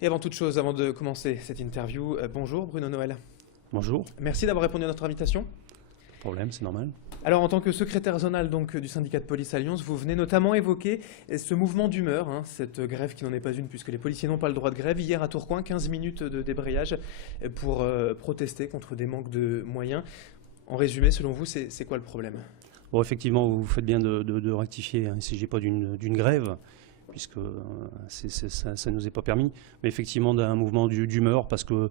Et avant toute chose, avant de commencer cette interview, bonjour Bruno Noël. Bonjour, Merci d'avoir répondu à notre invitation. pas de problème, c'est normal. Alors en tant que secrétaire zonal donc, du syndicat de police Alliance, vous venez notamment évoquer ce mouvement d'humeur, cette grève qui n'en est pas une puisque les policiers n'ont pas le droit de grève. Hier à Tourcoing, 15 minutes de débrayage pour protester contre des manques de moyens. En résumé, selon vous, c'est quoi le problème? Bon, effectivement, vous faites bien de rectifier, il ne s'agit pas d'une grève, puisque ça ne nous est pas permis, mais effectivement d'un mouvement d'humeur, parce que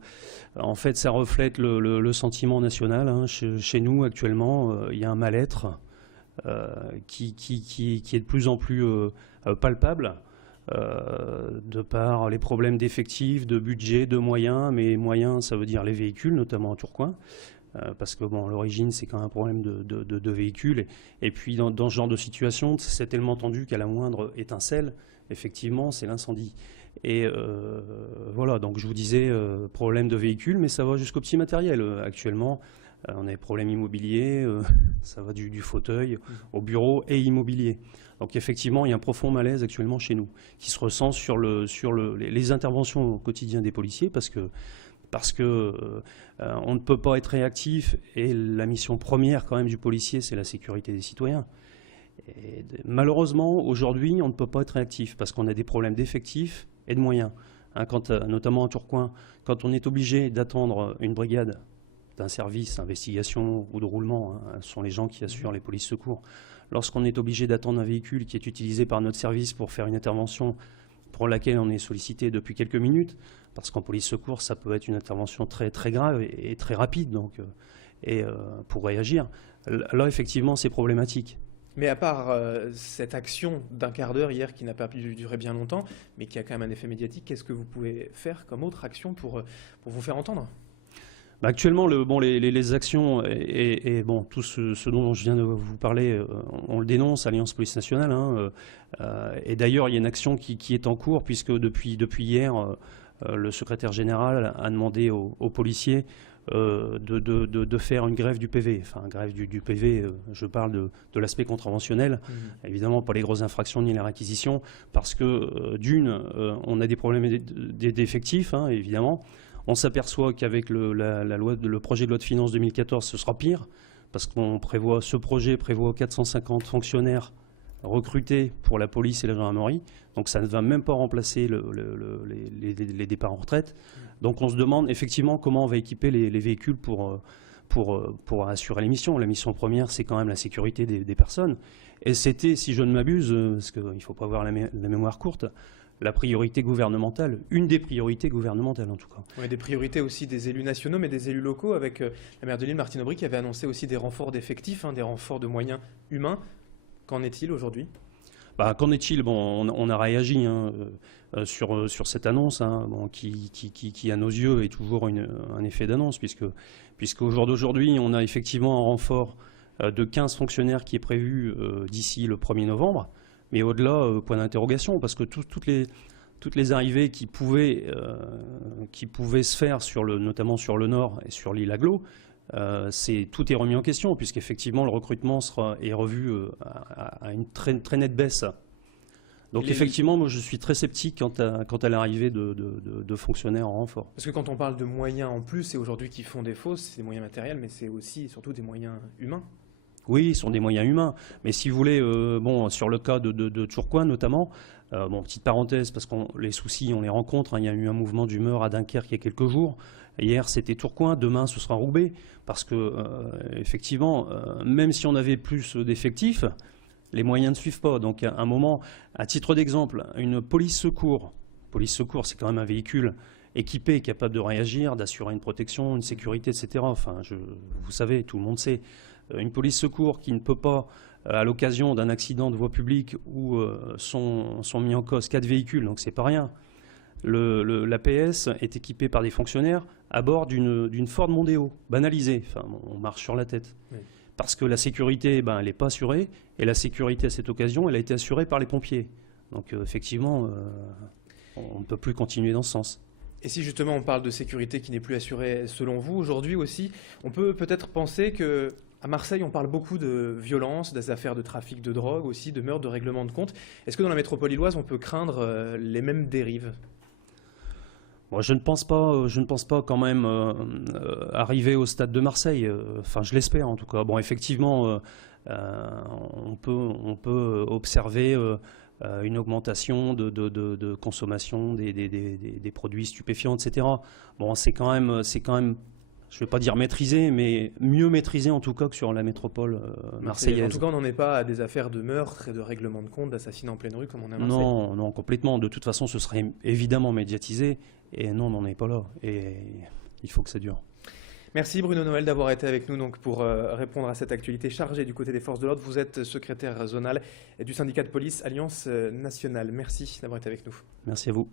en fait ça reflète le sentiment national. Hein. Chez nous actuellement, il y a un mal-être qui est de plus en plus palpable, de par les problèmes d'effectifs, de budget, de moyens, mais moyens ça veut dire les véhicules, notamment à Tourcoing. Parce que bon, à l'origine, c'est quand même un problème de véhicules. Et puis, dans ce genre de situation, c'est tellement tendu qu'à la moindre étincelle, effectivement, c'est l'incendie. Et voilà, donc je vous disais, problème de véhicules, mais ça va jusqu'au petit matériel. Actuellement, on a des problèmes immobiliers, ça va du fauteuil au bureau et immobilier. Donc effectivement, il y a un profond malaise actuellement chez nous, qui se ressent sur les interventions au quotidien des policiers, parce que on ne peut pas être réactif et la mission première quand même du policier, c'est la sécurité des citoyens. Et malheureusement, aujourd'hui, on ne peut pas être réactif parce qu'on a des problèmes d'effectifs et de moyens. Hein, notamment à Tourcoing, quand on est obligé d'attendre une brigade d'un service d'investigation ou de roulement, hein, ce sont les gens qui assurent les polices secours, lorsqu'on est obligé d'attendre un véhicule qui est utilisé par notre service pour faire une intervention pour laquelle on est sollicité depuis quelques minutes, parce qu'en police secours, ça peut être une intervention très, très grave et très rapide, donc, pour réagir. Là, effectivement, c'est problématique. Mais à part cette action d'un quart d'heure hier qui n'a pas pu durer bien longtemps, mais qui a quand même un effet médiatique, qu'est-ce que vous pouvez faire comme autre action pour vous faire entendre? Bah, actuellement, les actions et bon, tout ce dont je viens de vous parler, on le dénonce, Alliance Police Nationale. Hein, et d'ailleurs, il y a une action qui est en cours, puisque depuis hier, le secrétaire général a demandé aux policiers de faire une grève du PV. Enfin, grève du PV, je parle de l'aspect contraventionnel, évidemment pas les grosses infractions ni la réquisition, parce que on a des problèmes d'effectifs, hein, évidemment. On s'aperçoit qu'avec le projet de loi de finances 2014, ce sera pire, parce ce projet prévoit 450 fonctionnaires recrutés pour la police et la gendarmerie. Donc ça ne va même pas remplacer les départs en retraite. Donc on se demande effectivement comment on va équiper les véhicules pour assurer les missions. La mission première, c'est quand même la sécurité des personnes. Et c'était, si je ne m'abuse, parce qu'il ne faut pas avoir la mémoire courte, la priorité gouvernementale, une des priorités gouvernementales en tout cas. Oui, des priorités aussi des élus nationaux, mais des élus locaux, avec la maire de Lille, Martine Aubry, qui avait annoncé aussi des renforts d'effectifs, des renforts de moyens humains. Qu'en est-il aujourd'hui? Bah, qu'en est-il? Bon, on a réagi sur cette annonce, hein, bon, qui, à nos yeux, est toujours un effet d'annonce, puisqu'au jour d'aujourd'hui, on a effectivement un renfort de 15 fonctionnaires qui est prévu d'ici le 1er novembre. Mais au-delà, point d'interrogation, parce que toutes les arrivées qui pouvaient se faire, notamment sur le nord et sur l'île Aglo, tout est remis en question, puisqu'effectivement le recrutement est revu à une très, très nette baisse. Donc effectivement, moi je suis très sceptique quant à l'arrivée de fonctionnaires en renfort. Parce que quand on parle de moyens en plus, c'est aujourd'hui qui font défaut, c'est des moyens matériels, mais c'est aussi et surtout des moyens humains. Oui, ce sont des moyens humains. Mais si vous voulez, bon, sur le cas de Tourcoing notamment, bon, petite parenthèse, parce que les soucis, on les rencontre. Hein, il y a eu un mouvement d'humeur à Dunkerque il y a quelques jours. Hier, c'était Tourcoing. Demain, ce sera Roubaix. Parce que, effectivement, même si on avait plus d'effectifs, les moyens ne suivent pas. Donc, à un moment, à titre d'exemple, une police secours, c'est quand même un véhicule équipé, capable de réagir, d'assurer une protection, une sécurité, etc. Enfin, vous savez, tout le monde sait. Une police secours qui ne peut pas, à l'occasion d'un accident de voie publique où sont mis en cause 4 véhicules, donc c'est pas rien. L'APS est équipée par des fonctionnaires à bord d'une Ford Mondeo, banalisée. Enfin, on marche sur la tête. Oui. Parce que la sécurité, elle n'est pas assurée, et la sécurité à cette occasion, elle a été assurée par les pompiers. Donc effectivement, on ne peut plus continuer dans ce sens. Et si justement on parle de sécurité qui n'est plus assurée selon vous, aujourd'hui aussi, on peut peut-être penser que à Marseille, on parle beaucoup de violence, des affaires de trafic de drogue aussi, de meurtres, de règlements de compte. Est-ce que dans la métropole lilloise, on peut craindre les mêmes dérives? Moi, je ne pense pas quand même arriver au stade de Marseille. Enfin, je l'espère en tout cas. Bon, effectivement, on peut observer une augmentation de consommation des produits stupéfiants, etc. Bon, c'est quand même, je ne vais pas dire maîtrisé, mais mieux maîtrisé en tout cas que sur la métropole Marseillaise. En tout marseillaise. cas, on n'en est pas à des affaires de meurtre et de règlement de compte, d'assassinats en pleine rue comme on a à Marseille. Non, non, complètement. De toute façon, ce serait évidemment médiatisé. Et non, on n'en est pas là. Et il faut que ça dure. Merci Bruno Noël d'avoir été avec nous donc, pour répondre à cette actualité chargée du côté des forces de l'ordre. Vous êtes secrétaire zonal du syndicat de police Alliance nationale. Merci d'avoir été avec nous. Merci à vous.